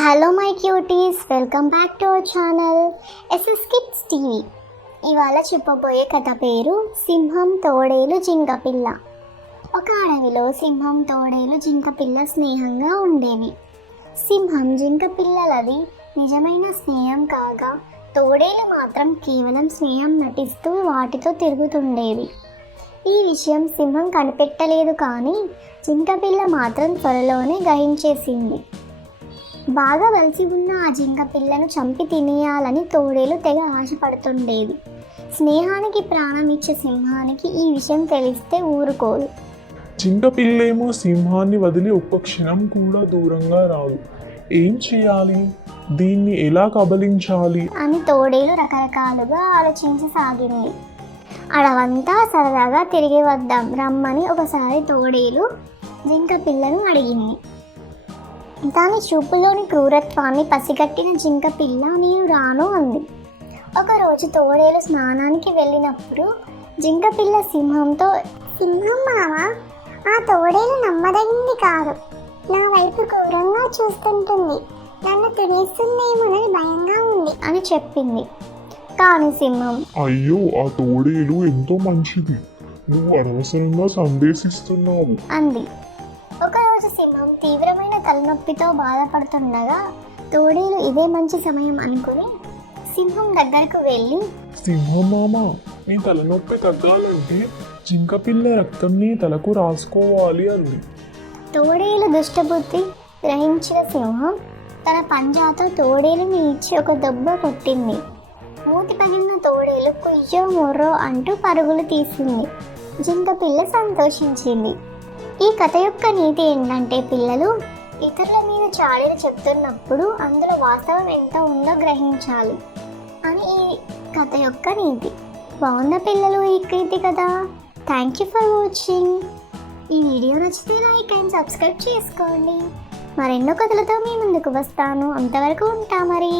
Hello my cuties welcome back to our channel SS kids TV ఇవాళ చెప్పబోయే కథ పేరు సింహం తోడేలు జింకపిల్ల ఒక అడవిలో సింహం తోడేలు జింకపిల్ల స్నేహంగా ఉండేవి. సింహం జింకపిల్లలది నిజమైన స్నేహం కాగా తోడేలు మాత్రం కేవలం స్నేహం నటిస్తూ వాటితో తిరుగుతుండేవి. ఈ విషయం సింహం కనిపెట్టలేదు కానీ జింకపిల్ల మాత్రం త్వరలోనే గ్రహించేసింది. బాగా వలసి ఉన్న ఆ జింక పిల్లను చంపి తినేయాలని తోడేలు తెగ ఆశపడుతుండేది. స్నేహానికి ప్రాణం ఇచ్చే సింహానికి ఈ విషయం తెలిస్తే ఊరుకోదు. జింక పిల్లేమో సింహాన్ని వదిలి ఒక్క క్షణం కూడా దూరంగా రాదు. ఏం చేయాలి? దీన్ని ఎలా కబలించాలి? అని తోడేలు రకరకాలుగా ఆలోచించసాగింది అడవంతా సరదాగా తిరిగి వద్దాం రమ్మని ఒకసారి తోడేలు జింక పిల్లను అడిగింది. దాని చూపులోని క్రూరత్వాన్ని పసిగట్టిన జింక పిల్ల నేను రాను అంది. ఒకరోజు తోడేలు స్నానానికి వెళ్ళినప్పుడు జింక పిల్ల సింహంతో సింహం మామ ఆ తోడేలు నమ్మదగింది కాదు. నా వైపు క్రూరంగా చూస్తుంటుంది. నన్ను తినేస్తుందేమోనని భయంగా ఉంది అని చెప్పింది. కానీ సింహం అయ్యో ఆ తోడేలు ఎంతో మంచిది. నువ్వు అనవసరంగా సందేశిస్తున్నావు. అంది. ఒకరోజు సింహం తీవ్రమైన తలనొప్పితో బాధపడుతుండగా తోడేలు ఇదే మంచి సమయం అనుకుని సింహం దగ్గరకు వెళ్ళి సింహమామ నీ తలనొప్పి తగ్గాలంటే జింక పిల్ల రక్తం తలకు రాసుకోవాలి అంది. తోడేలు దుష్టబుద్ధి గ్రహించిన సింహం తన పంజాతో తోడేలుని ఇచ్చి ఒక దెబ్బ కొట్టింది. మూతి పగిలిన తోడేలు కుయ్యో మొర్రో అంటూ పరుగులు తీసింది. జింక పిల్ల సంతోషించింది. ఈ కథ యొక్క నీతి ఏంటంటే పిల్లలు ఇతరుల మీద చాడీలు చెప్తున్నప్పుడు అందులో వాస్తవం ఎంత ఉందో గ్రహించాలి అని ఈ కథ యొక్క నీతి. బాగుందా పిల్లలు ఈ నీతి కదా థ్యాంక్ యూ ఫర్ వాచింగ్ ఈ వీడియో నచ్చితే లైక్ అండ్ సబ్స్క్రైబ్ చేసుకోండి. మరెన్నో కథలతో మీ ముందుకు వస్తాను. అంతవరకు ఉంటా మరి.